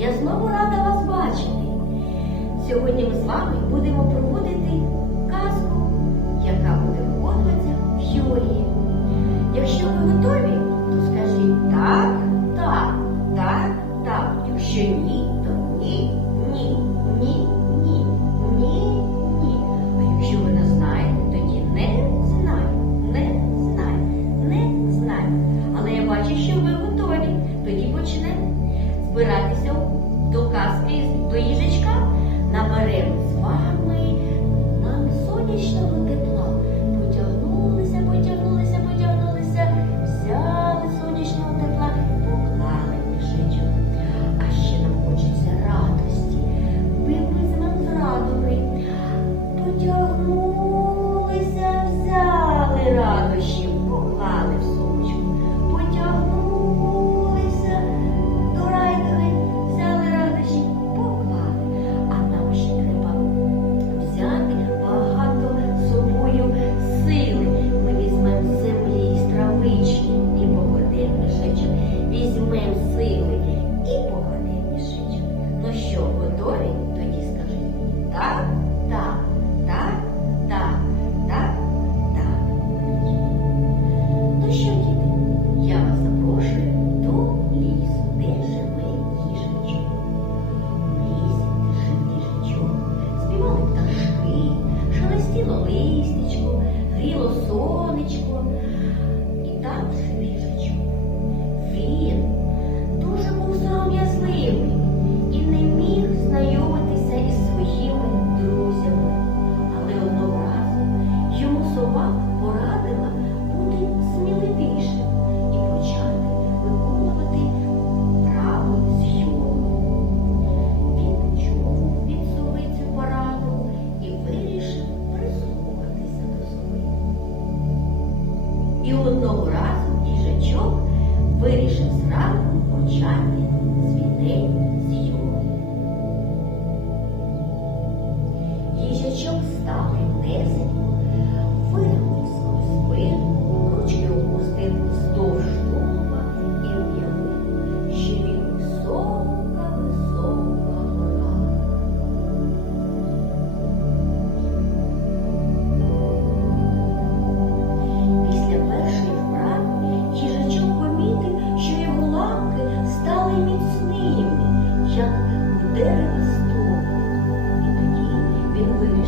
Я знову рада вас бачити. Сьогодні ми з вами будемо проводити.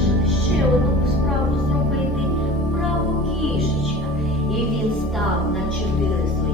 вирішив ще одну справу зробити праву кішечка, і він став на чотири свої.